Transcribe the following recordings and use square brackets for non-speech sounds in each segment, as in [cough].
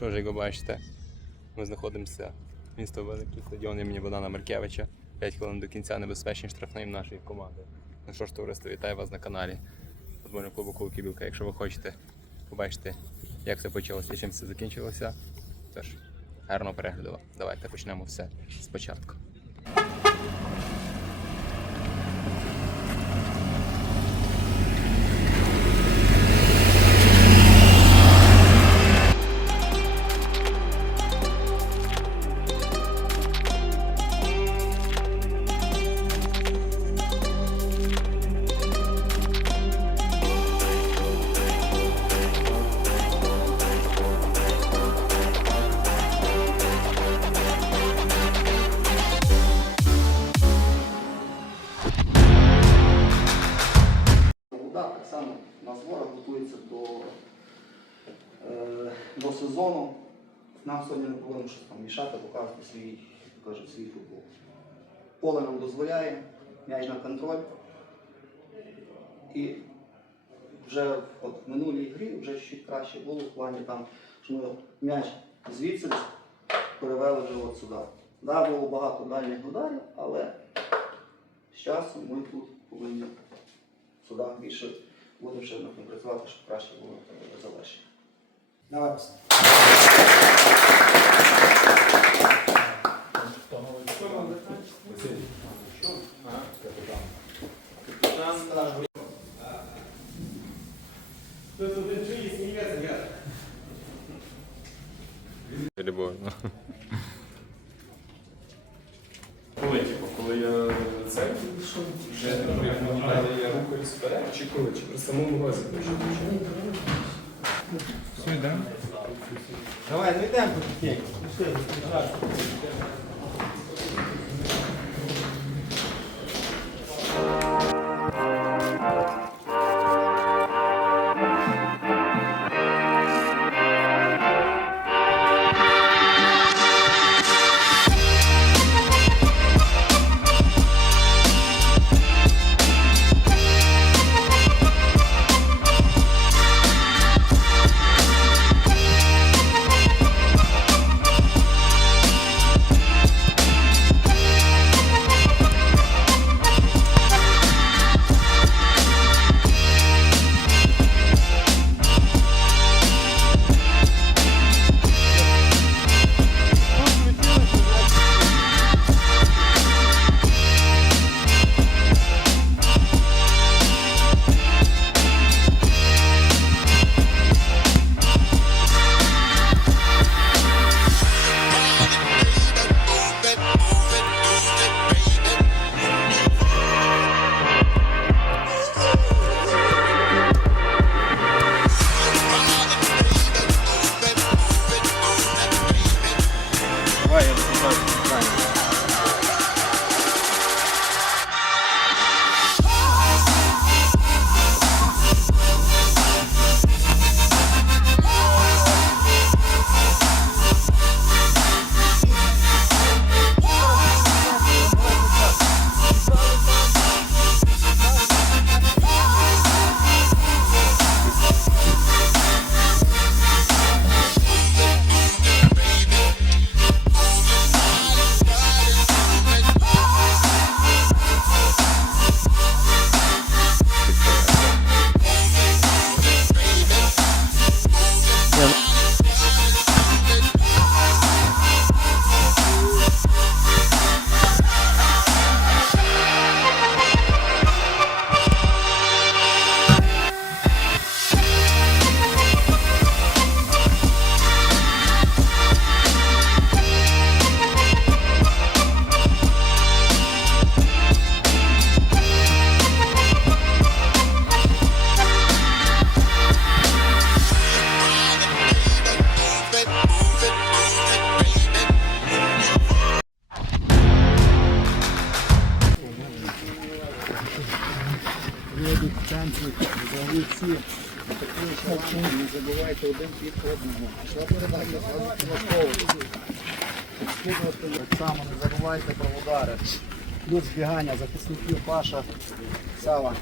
Що ж, як ви бачите, ми знаходимося в місто Великий стадіон імені Богдана Маркевича. 5 хвилин до кінця небезпечний штрафний нашої команди. Ну що ж, товариство, вітаю вас на каналі футбольного клубу Кулки Білка. Якщо ви хочете побачити, як все почалося і чим все закінчилося, тож гарного перегляду. Давайте почнемо все спочатку. Показувати свій, кажуть, свій футбол. Поле нам дозволяє, м'яч на контроль. І вже от в минулій грі вже чуть краще було в плані там, що ми м'яч звідси перевели вже от сюди. Да, було багато дальніх ударів, але з часом ми тут повинні сюди більше будемо ще працювати, щоб краще було е, завершення. Давай писати. Любовно. Коли, типу, коли я це що вже прямо але я рухаюсь вперед, чи коли, чи при самому розі Все, да? Давай, ну йдемо потихеньку. Збігання, захисників Паша, Сава.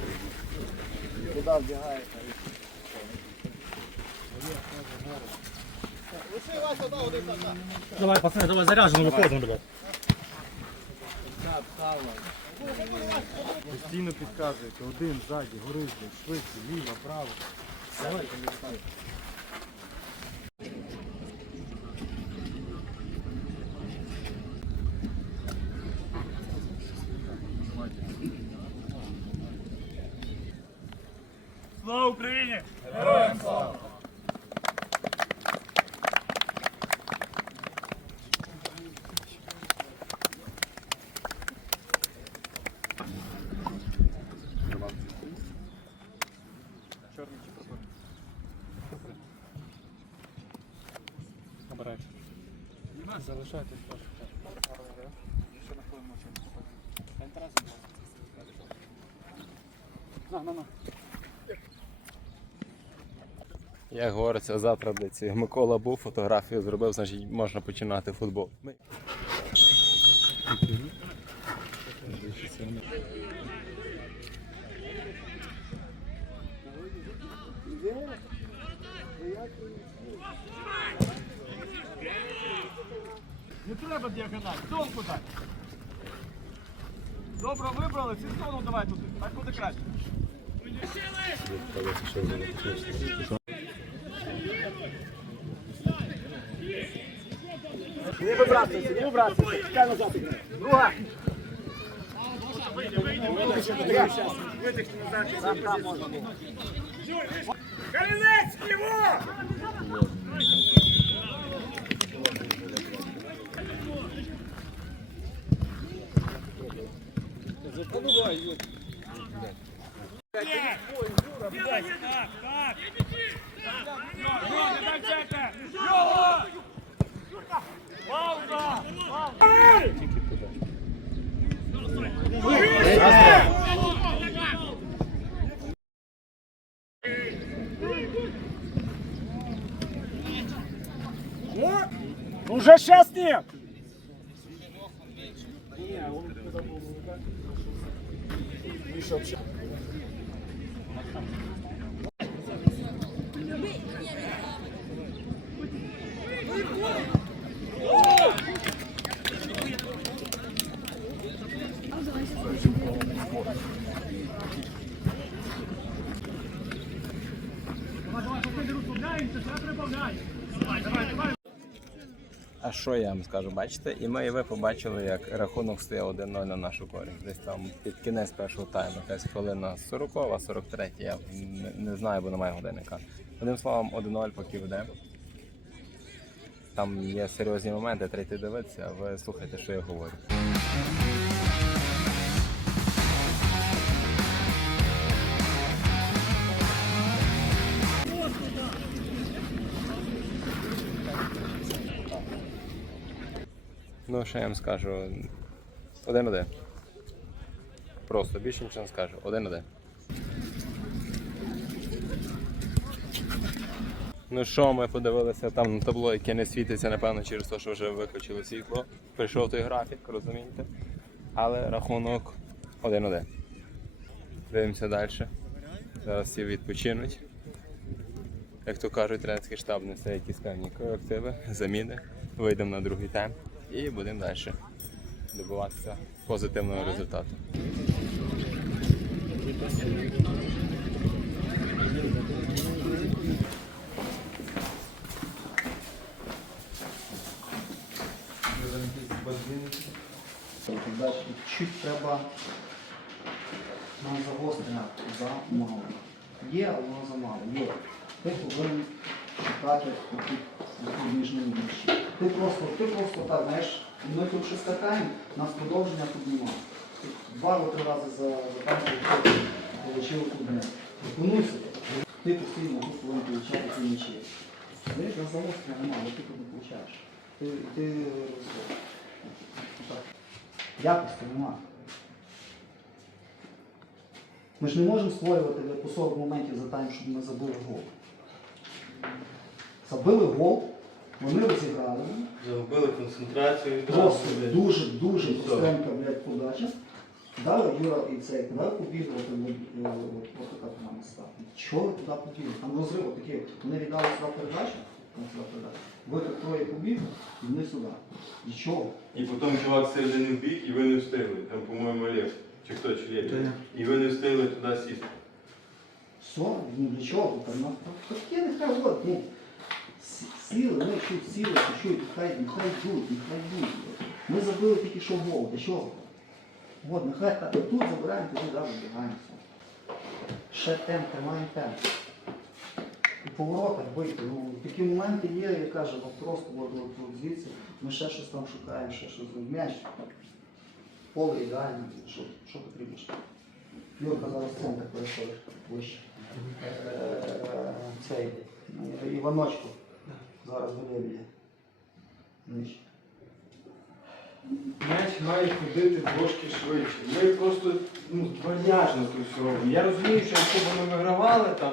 Куди вбігаєте? Давай, пацани, давай заряджено, виходимо, блядь. Постійно підказуєте, один, ззаді, горизонт, швидше, ліво, право. Давай, Слава Україні! Героям слава! Обирайте. Залишайтесь. Ще на хвилину На, на, на. Як говориться, за традицією. Микола був, фотографію зробив, значить можна починати футбол. Ми- Не треба діагональ, тонку дай. Добре вибрали, зону давай туди. Так буде краще. Не вибратися, не вибратися. Чекай назад. Друга. Там, там можна було. Калинецький, во! Уже сейчас нет. А що я вам скажу? Бачите? І ми і ви побачили, як рахунок стояв 1-0 на нашу користь. Десь там під кінець першого тайму, якась хвилина 40 43 я не, знаю, бо немає годинника. Одним словом, 1-0 поки веде. Там є серйозні моменти, треба йти дивитися, ви слухайте, що я говорю. Ну, що я вам скажу? Один-один. Просто більше нічого не скажу. Один-один. Ну що, ми подивилися там на табло, яке не світиться, напевно, через те, що вже виключили світло. Прийшов той графік, розумієте? Але рахунок 1-1. Дивимося далі. Зараз всі відпочинуть. Як то кажуть, тренерський штаб несе якісь певні корективи, заміни. Вийдемо на другий тайм і будемо далі добиватися позитивного результату. Чуть треба нам загострення замало. Є, але воно замало. Є. Ти повинен шукати отут між ними. Ти просто, ти просто так, знаєш, ми тут ще скакаємо, нас продовження тут немає. Ти Два або три рази за, отримав тут не. Пропонуйся. Ти постійно тут повинен получати ці нічі. Знаєш, на загострення немає, ти тут не получаєш. Ти, ти так. Якості нема. Ми ж не можемо створювати по 40 моментів за тайм, щоб ми забили гол. Забили гол, вони розіграли. Загубили концентрацію. Просто блядь. дуже, дуже Все. простенька, блядь, подача. Дали Юра і цей, куди побігли, от, от така команда стала. Чого ви туди побігли? Там розрив такий, вони віддали сюди передачу, От сюди передати. Ви так троє побігли, і вони сюди. Для чого? І потім чувак середини в бік, і ви не встигли. Там, по-моєму, Олег. Чи хто, чи Лєві. І ви не встигли туди сісти. Все, ну для чого? Там, ну, таке нехай от, ну, сіли, ну чуть сіли, чуть, нехай, нехай йдуть, нехай йдуть. Ми забили тільки що гол, для чого? От, нехай так, тут забираємо, тоді да, вибігаємо. Ще темп, тримаємо темп. І поворота бити. Ну, такі моменти є, я кажу, от просто от, от, от звідси ми ще щось там шукаємо, ще щось. М'яч. Поле ідеально, що, що потрібно. Юрка зараз центр переходиш вище. Е, Цей е, Іваночку. Зараз Лебедя. Нижче. М'яч має ходити трошки швидше. Ми просто ну, вальяжно це все робимо. Я розумію, що якщо б ми вигравали там,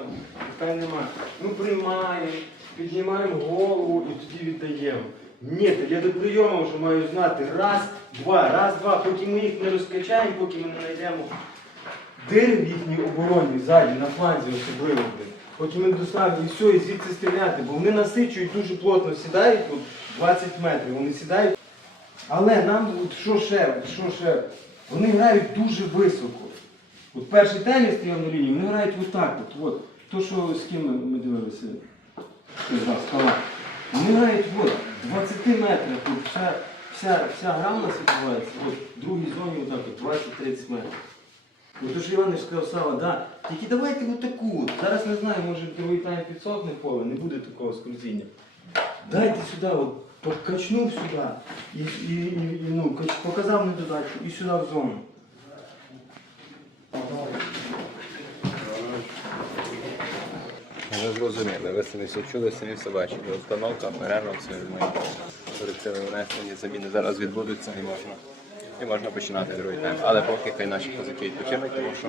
питань немає. Ми приймаємо, піднімаємо голову і тоді віддаємо. Ні, я до прийому вже маю знати раз, два, раз, два, поки ми їх не розкачаємо, поки ми не знайдемо дири в їхній обороні ззаді, на фланзі особливо. Ми доставимо і все, і звідси стріляти, бо вони насичують дуже плотно, сідають тут 20 метрів, вони сідають. Але нам, от що ще, що ще, вони грають дуже високо. От перший тайм стояв на лінії, вони грають отак. От, от. То, що з ким ми, дивилися, знав, скала. Вони грають от, 20 метрів, тут вся, вся, вся гра у нас відбувається, от в другій зоні отак, от 20-30 метрів. Ну, то, що Іванович сказав, Сава, да, тільки давайте отаку. от. Зараз не знаю, може другий тайм підсохне поле, не буде такого скрутіння. Дайте сюди, от, покачнув сюди, і, і, і, і ну, кач- показав недодачу, і сюди в зону. Ви зрозуміли, ви самі все чули, самі все бачили. Установка, перерва, все ми корективи внесені, заміни зараз відбудуться і можна, і можна починати другий тайм. Але поки хай наші козаки відпочинуть, тому що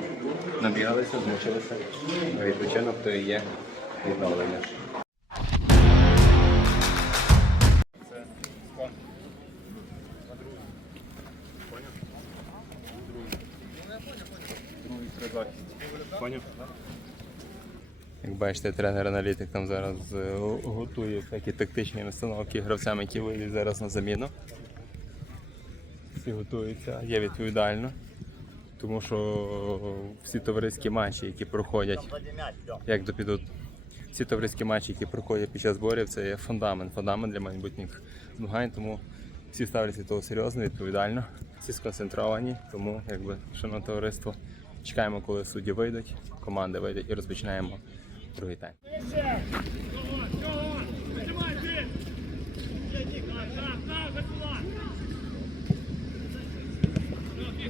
набігалися, змучилися. Відпочинок то і є відновлення. Як бачите, тренер-аналітик там зараз е, готує такі тактичні настановки гравцям, які вийдуть зараз на заміну. Всі готуються, є відповідально. Тому що всі товариські матчі, які проходять, як до піду, всі товариські матчі, які проходять під час зборів, це є фундамент, фундамент для майбутніх змагань. Тому всі ставляться до того серйозно, відповідально, всі сконцентровані. Тому, якби, шановне товариство, чекаємо, коли судді вийдуть, команди вийдуть і розпочинаємо другий тайм.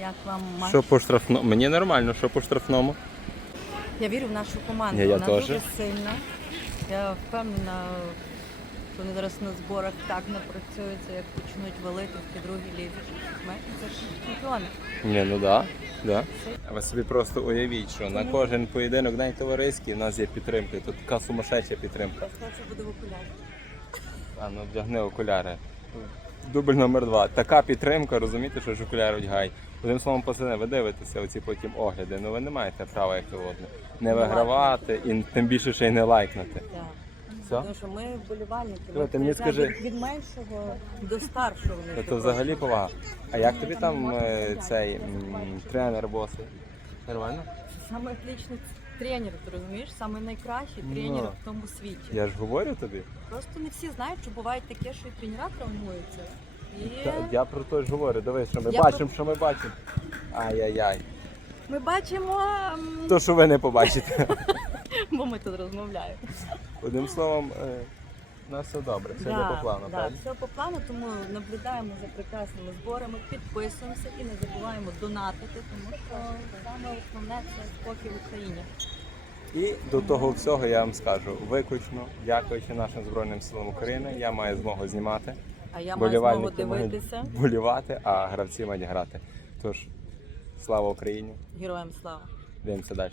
Як вам матч? Що по штрафному? Мені нормально, що по штрафному? Я вірю в нашу команду. Я Вона теж. дуже сильна. Я впевнена, що вони зараз на зборах так напрацюються, як почнуть валити в ті другій лізі. Ми це ж чемпіони. Ні, ну да. да. А ви собі просто уявіть, що на кожен поєдинок день товариський у нас є підтримка. Тут така сумасшедша підтримка. Це буде в окулярі? А ну вдягни окуляри. Дубль номер два. Така підтримка, розумієте, що ж окуляри одягай. Одним словом, пацани, ви дивитеся оці потім огляди. Ну ви не маєте права як то одне. Не вигравати і тим більше ще й не лайкнути. Так. Все? Тому що ми вболівальники. Ми ти мені скажи- від, від меншого до старшого. Та То взагалі повага. А як тобі там е, цей м, тренер босий? Нормально? Саме отличний тренер, ти розумієш? Саме найкращий Ну. тренер в тому світі. Я ж говорю тобі. Просто не всі знають, що буває таке, що і тренера травмуються. І Та, я про те ж говорю. Дивись, що ми Я бачимо, що ми бачимо. Ай-яй-яй. ми бачимо, м, То, що ви не побачите. [laughs] бо ми тут розмовляємо. Одним словом, е, у нас все добре, все йде по плану, да, правда? все по плану, тому наблюдаємо за прекрасними зборами, підписуємося і не забуваємо донатити, тому що саме основне це спокій в Україні. І до того всього я вам скажу, виключно дякуючи нашим Збройним силам України, я маю змогу знімати. А я маю змогу дивитися. болівати, а гравці мають грати. Тож, слава Україні! Героям слава. Дивимося далі.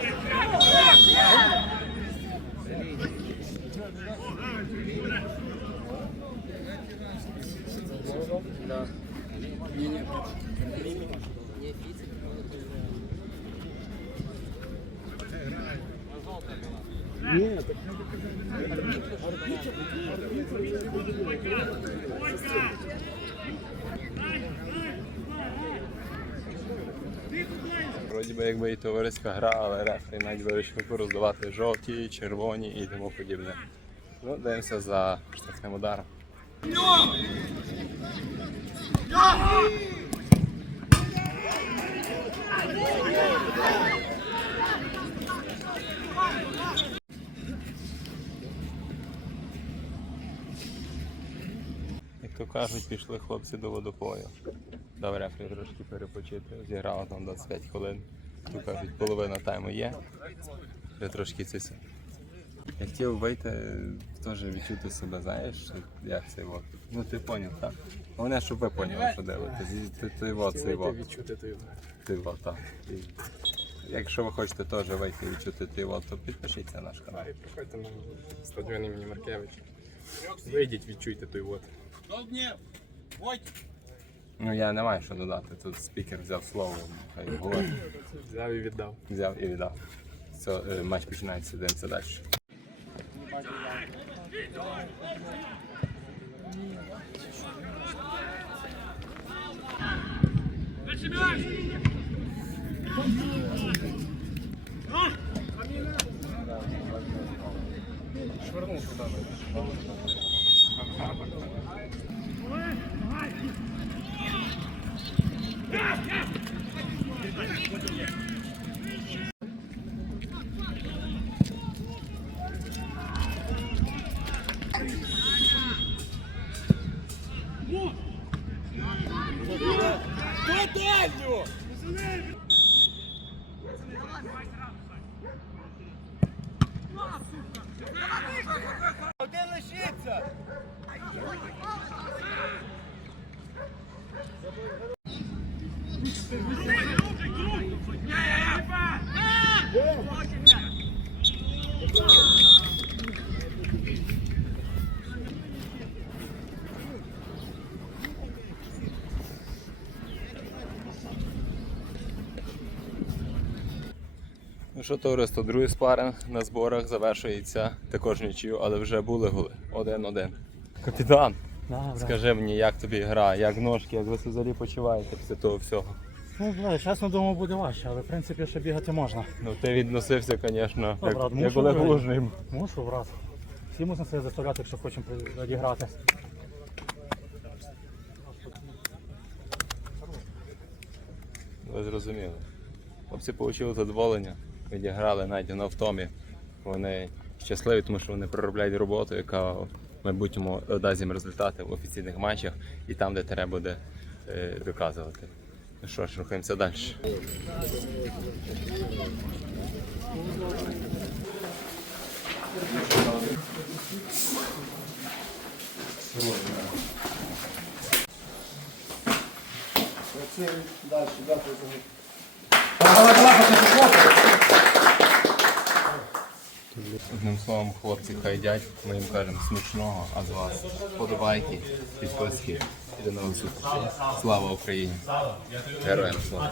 би якби і товариська гра, але рефері навіть вирішив роздавати жовті, червоні і тому подібне. Ну, дивимося за штрафним ударом. Як то кажуть, пішли хлопці до водопою. Дав рефері трошки перепочити, зіграло там 25 хвилин. То кажуть, половина тайму є. Я трошки цися. Я хотів вийти, теж відчути себе, знаєш, як цей вот. Ну ти поняв, так? Головне, щоб ви поняли, що дивитесь. Ти, ти, вот, цей вот. відчути той Ти вот, так. І Якщо ви хочете теж вийти і відчути ти вот, то підпишіться на наш канал. Приходьте на стадіон імені Маркевича. Вийдіть, відчуйте той вот. Ну я не маю що додати. Тут спікер взяв слово, хай говорить. Взяв і віддав. взяв і віддав. Все, е, матч починається, дивимося далі. Ну що, товариство, другий спаринг на зборах завершується також нічию, але вже були голи. Один-один. Капітан, скажи мені, як тобі гра, як ножки, як ви взагалі почуваєте після того всього? Ну, бля, чесно думаю, буде важче, але в принципі ще бігати можна. Ну ти відносився, звісно, як, брат, як мушу Олег. Лужний. Мушу, брат. Всі можна себе заставляти, якщо хочемо відіграти. Ви зрозуміли. Хлопці отримали задоволення, відіграли навіть на втомі. Вони щасливі, тому що вони проробляють роботу, яка в майбутньому дасть їм результати в офіційних матчах і там, де треба буде е, доказувати. Ну що ж, рухаємося далі. Далі, за Одним словом, хлопці хай їдять, ми їм кажемо смачного, а з вас подобайки, підписки і до нових зустрічей. Слава Україні! Героям слава!